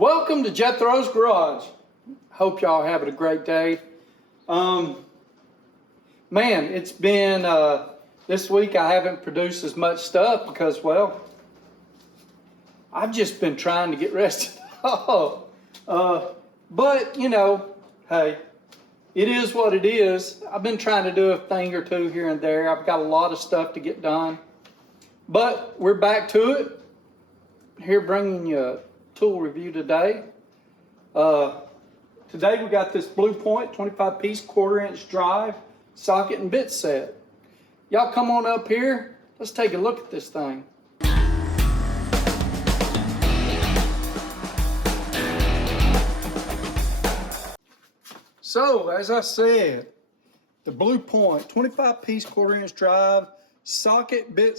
Welcome to Jethro's Garage. Hope y'all having a great day. Man, it's been this week I haven't produced as much stuff because, well, I've just been trying to get rested. But you know, hey, it is what it is. I've been trying to do a thing or two here and there. I've got a lot of stuff to get done, but we're back to it. Here bringing you a tool review today. Today we got this Bluepoint 25-piece 1/4-inch drive socket and bit set. Y'all come on up here. Let's take a look at this thing. So, as I said, the Bluepoint 25-piece 1/4-inch drive socket bit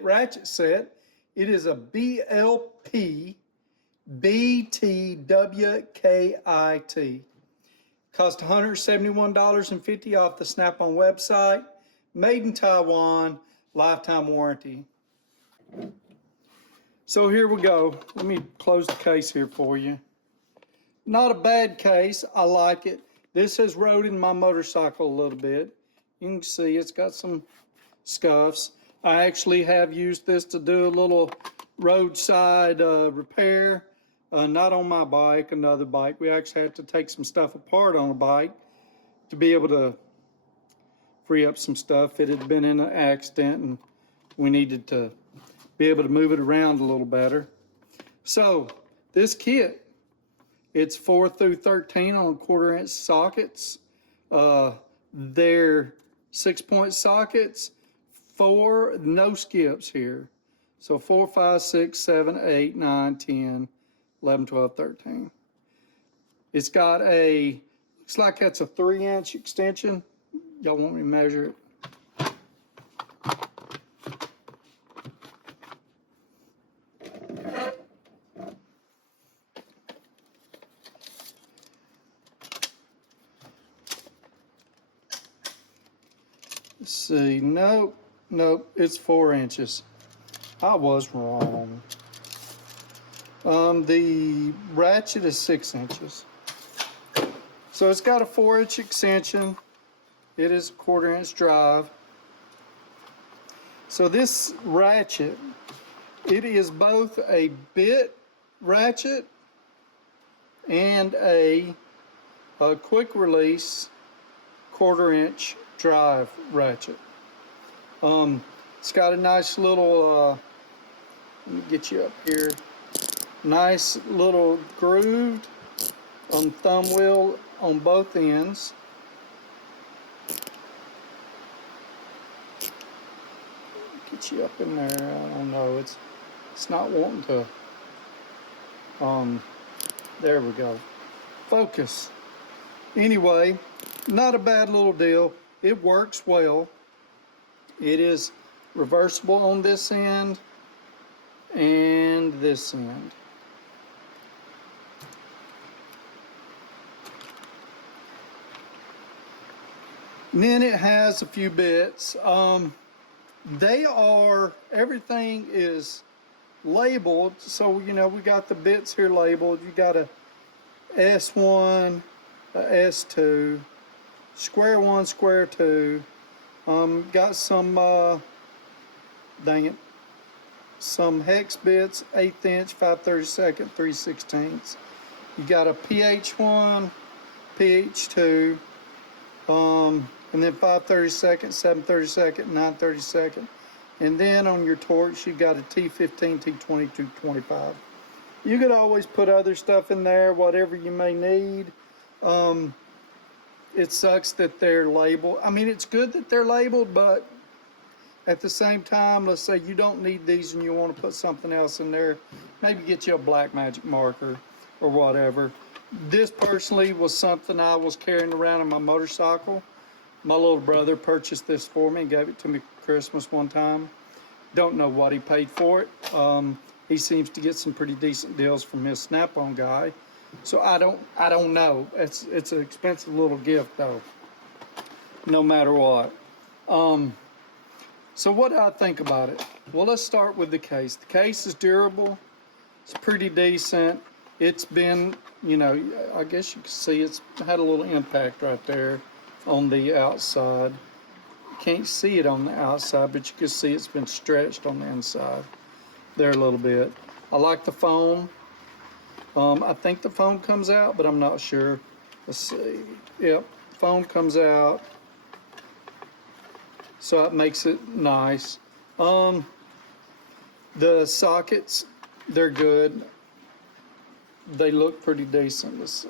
ratchet set. It is a BLP BTWKIT. Cost $171.50 off the Snap-on website. Made in Taiwan, lifetime warranty. So here we go. Let me close the case here for you. Not a bad case. I like it. This has rode in my motorcycle a little bit. You can see it's got some scuffs. I actually have used this to do a little roadside repair. Not on my bike, another bike. We actually had to take some stuff apart on a bike to be able to free up some stuff. It had been in an accident and we needed to be able to move it around a little better. So this kit, it's 4 through 13 on 1/4-inch sockets. They're 6-point sockets, 4, no skips here. So 4, 5, 6, 7, 8, 9, 10, 11, 12, 13. It's got a, looks like that's a 3-inch extension. Y'all want me to measure it? Let's see, nope, it's 4 inches. I was wrong. The ratchet is 6 inches. So it's got a 4-inch extension. It is a 1/4-inch drive. So this ratchet, it is both a bit ratchet and a quick release 1/4-inch drive ratchet. It's got a nice little, let me get you up here. Nice little grooved thumb wheel on both ends. Get you up in there. I don't know. It's not wanting to. There we go. Focus. Anyway, not a bad little deal. It works well. It is reversible on this end and this end. And then it has a few bits. Everything is labeled. So, you know, we got the bits here labeled. You got a S1, a S2, square 1, square 2. Got some, dang it, some hex bits, 1/8 inch, 5/32, 3/16. You got a PH1, PH2, and then 5/32, 7/32, 9/32. And then on your torch, you got a T15, T20, 225. You could always put other stuff in there, whatever you may need. It sucks that they're labeled. I mean, it's good that they're labeled, but at the same time, let's say you don't need these and you want to put something else in there, maybe get you a black magic marker or whatever. This personally was something I was carrying around in my motorcycle. My little brother purchased this for me and gave it to me for Christmas one time. Don't know what he paid for it. He seems to get some pretty decent deals from his Snap-on guy. So I don't know. It's an expensive little gift though, no matter what. So what do I think about it? Well, let's start with the case. The case is durable. It's pretty decent. it's been, you know, I guess you can see it's had a little impact right there on the outside. Can't see it on the outside, but you can see it's been stretched on the inside there a little bit. I like the foam. I think the foam comes out, but I'm not sure. Let's see. Yep, foam comes out, so it makes it nice. The sockets, they're good. They look pretty decent. Let's see.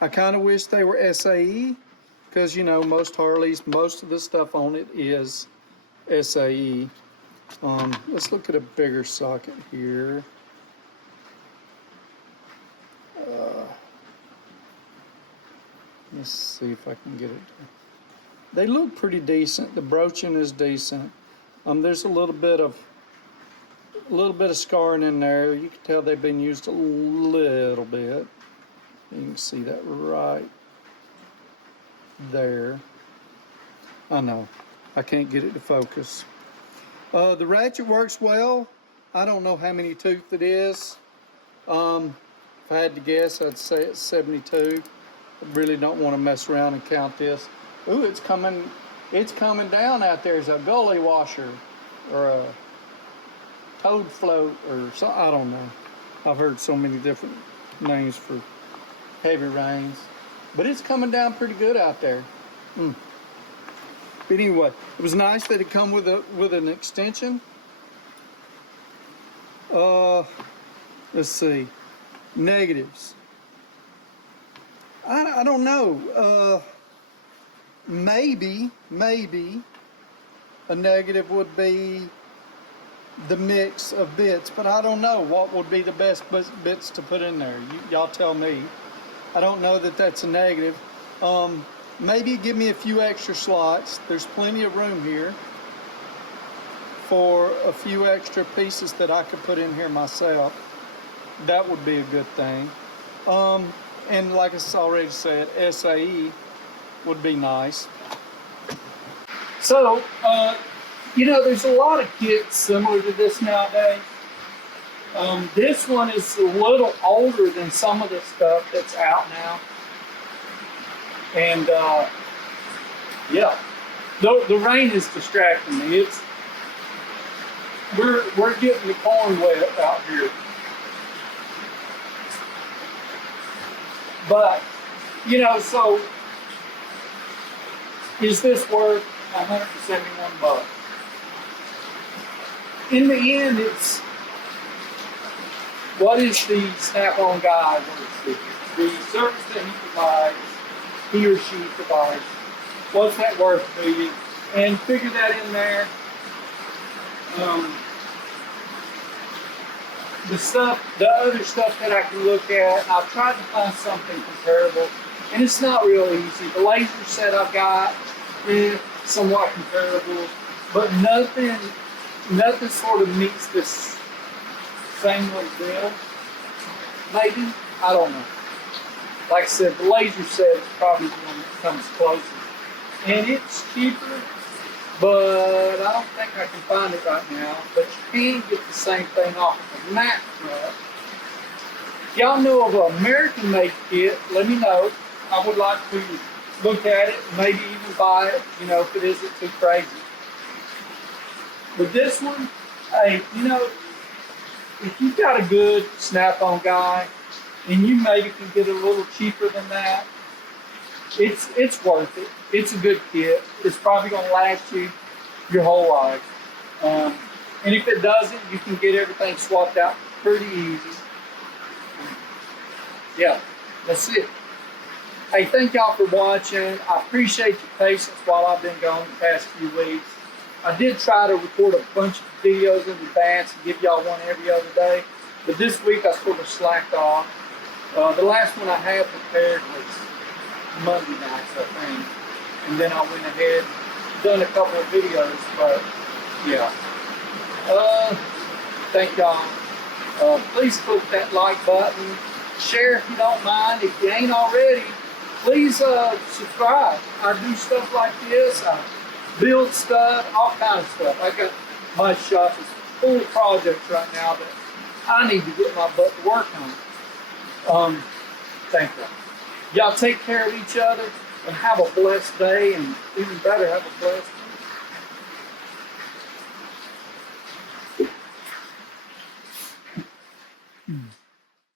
I kind of wish they were SAE, because you know most Harleys, most of the stuff on it is SAE. Let's look at a bigger socket here. Let's see if I can get it. They look pretty decent. The broaching is decent. There's a little bit of scarring in there. You can tell they've been used a little bit. You can see that right there. I know, I can't get it to focus. The ratchet works well. I don't know how many tooth it is. If I had to guess, I'd say it's 72. I really don't want to mess around and count this. Ooh, it's coming down out there. There's a gully washer or a toad float or so, I don't know. I've heard so many different names for heavy rains, but it's coming down pretty good out there. But anyway, it was nice that it come with an extension. Let's see, negatives. I don't know. Maybe a negative would be the mix of bits, but I don't know what would be the best bits to put in there. Y'all tell me. I don't know that that's a negative. Maybe give me a few extra slots. There's plenty of room here for a few extra pieces that I could put in here myself. That would be a good thing. And like I already said, SAE would be nice. So, you know, there's a lot of kits similar to this nowadays. This one is a little older than some of the stuff that's out now. And yeah, the rain is distracting me. We're getting the corn wet out here. But, you know, so is this worth $171? In the end, it's what is the snap-on guy worth? The service that he or she provides, what's that worth to you? And figure that in there. The other stuff that I can look at, I've tried to find something comparable, and it's not real easy. The laser set I've got is somewhat comparable, but nothing sort of meets this same little deal. Maybe, I don't know. Like I said, the laser set is probably the one that comes closest, and it's cheaper. But I don't think I can find it right now. But you can get the same thing off of a Mac truck. If y'all know of an American-made kit, let me know. I would like to look at it, maybe even buy it, you know, if it isn't too crazy. But this one, hey, you know, if you've got a good snap-on guy, and you maybe can get it a little cheaper than that, it's worth it. It's a good kit. It's probably going to last you your whole life. And if it doesn't, you can get everything swapped out pretty easy. Yeah, that's it. Hey, thank y'all for watching. I appreciate your patience while I've been gone the past few weeks. I did try to record a bunch of videos in advance and give y'all one every other day, but this week I sort of slacked off. The last one I had prepared was Monday nights, I think. And then I went ahead and done a couple of videos, but yeah. Thank y'all. Please click that like button. Share if you don't mind. If you ain't already, please subscribe. I do stuff like this. I build stuff, all kinds of stuff. I got my shop is full of projects right now that I need to get my butt to work on it. Thank you. Y'all take care of each other and have a blessed day, and even better, have a blessed